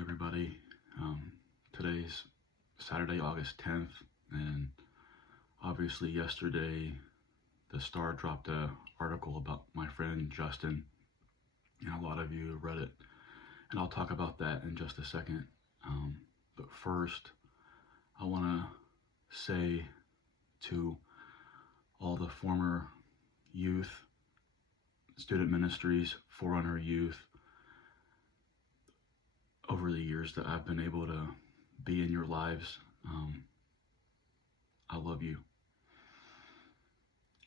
everybody. Today's Saturday, August 10th, and obviously yesterday the Star dropped an article about my friend Justin, and a lot of you read it, and I'll talk about that in just a second. But first, I want to say to all the former youth, student ministries, Forerunner youth, over the years that I've been able to be in your lives, I love you.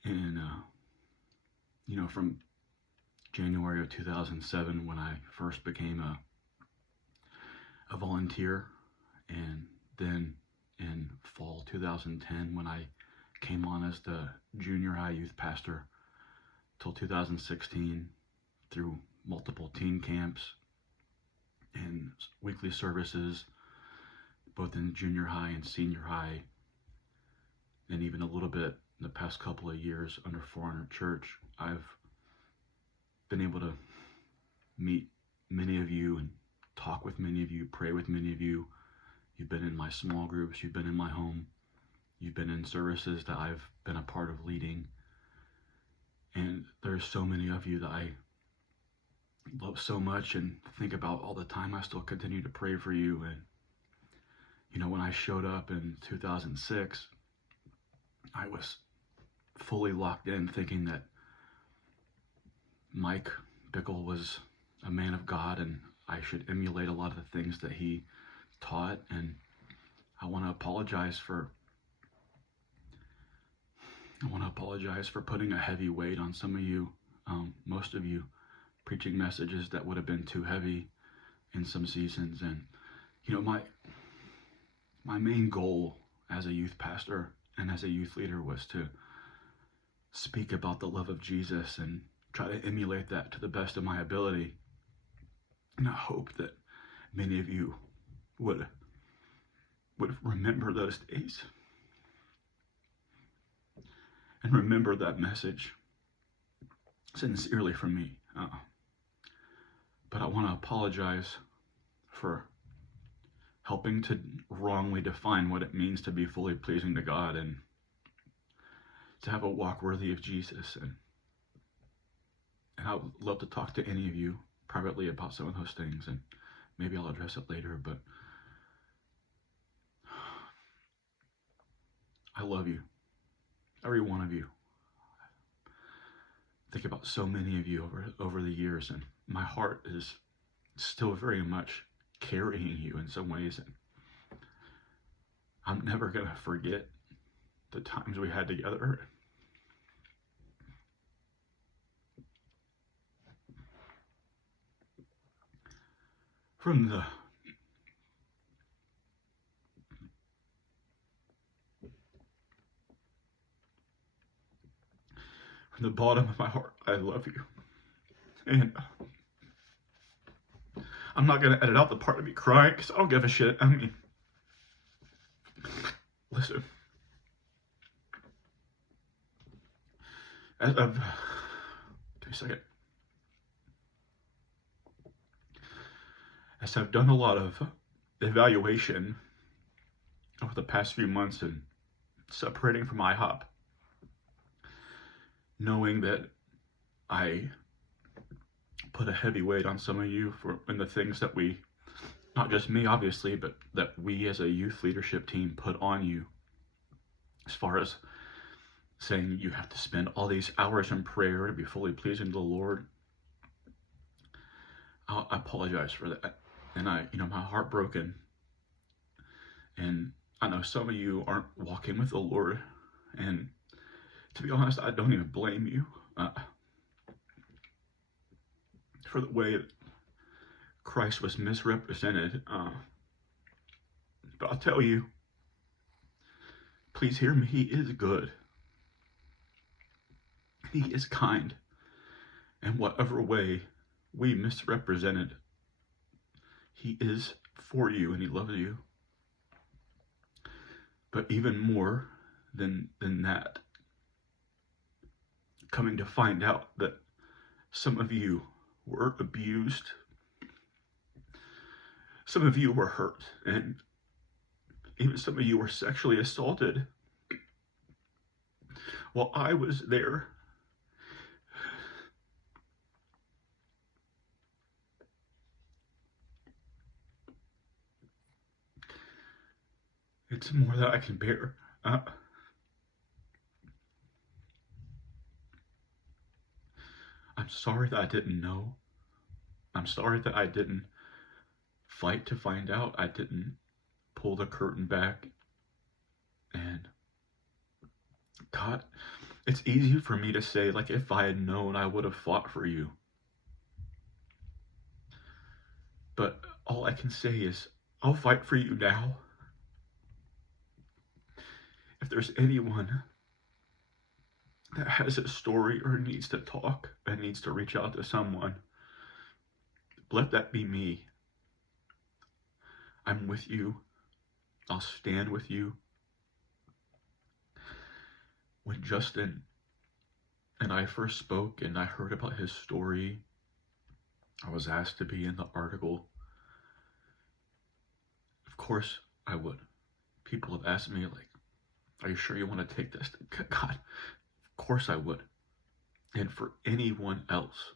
And, from January of 2007, when I first became a volunteer, and then in fall 2010, when I came on as the junior high youth pastor, till 2016, through multiple teen camps and weekly services, both in junior high and senior high, and even a little bit in the past couple of years under Forerunner Church, I've been able to meet many of you and talk with many of you, pray with many of you. You've been in my small groups, you've been in my home, you've been in services that I've been a part of leading, and there's so many of you that I love so much and think about all the time. I still continue to pray for you. And when I showed up in 2006, I was fully locked in, thinking that Mike Bickle was a man of God and I should emulate a lot of the things that he taught. And I want to apologize for putting a heavy weight on some of you, most of you, preaching messages that would have been too heavy in some seasons. And my main goal as a youth pastor and as a youth leader was to speak about the love of Jesus and try to emulate that to the best of my ability. And I hope that many of you would remember those days and remember that message sincerely from me. But I want to apologize for helping to wrongly define what it means to be fully pleasing to God and to have a walk worthy of Jesus. And I would love to talk to any of you privately about some of those things, and maybe I'll address it later. But I love you, every one of you. Think about so many of you over the years, and my heart is still very much carrying you in some ways. And I'm never going to forget the times we had together. From the bottom of my heart, I love you. And I'm not going to edit out the part of me crying, because I don't give a shit. I mean, listen. Give me a second. As I've done a lot of evaluation over the past few months and separating from IHOP, knowing that I put a heavy weight on some of you in the things that we, not just me obviously, but that we as a youth leadership team put on you, as far as saying you have to spend all these hours in prayer to be fully pleasing to the Lord. I apologize for that. And my heart broken. And I know some of you aren't walking with the Lord, and to be honest, I don't even blame you for the way that Christ was misrepresented. But I'll tell you, please hear me, he is good. He is kind. And whatever way we misrepresented, he is for you and he loves you. But even more than that, coming to find out that some of you were abused, some of you were hurt, and even some of you were sexually assaulted while I was there. It's more than I can bear. I'm sorry that I didn't know. I'm sorry that I didn't fight to find out. I didn't pull the curtain back. And God, it's easy for me to say, like, if I had known, I would have fought for you. But all I can say is, I'll fight for you now. If there's anyone that has a story or needs to talk and needs to reach out to someone, let that be me. I'm with you. I'll stand with you. When Justin and I first spoke and I heard about his story, I was asked to be in the article. Of course I would. People have asked me, like, are you sure you want to take this? God, of course I would. And for anyone else,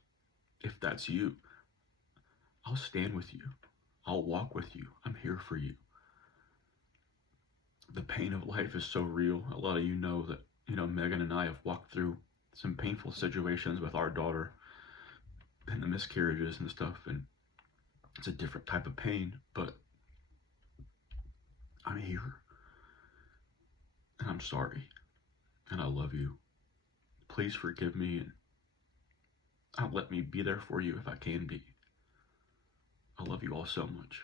if that's you, I'll stand with you. I'll walk with you. I'm here for you. The pain of life is so real. A lot of you know that, Megan and I have walked through some painful situations with our daughter and the miscarriages and stuff, and it's a different type of pain, but I'm here. And I'm sorry. And I love you. Please forgive me and let me be there for you if I can be. I love you all so much.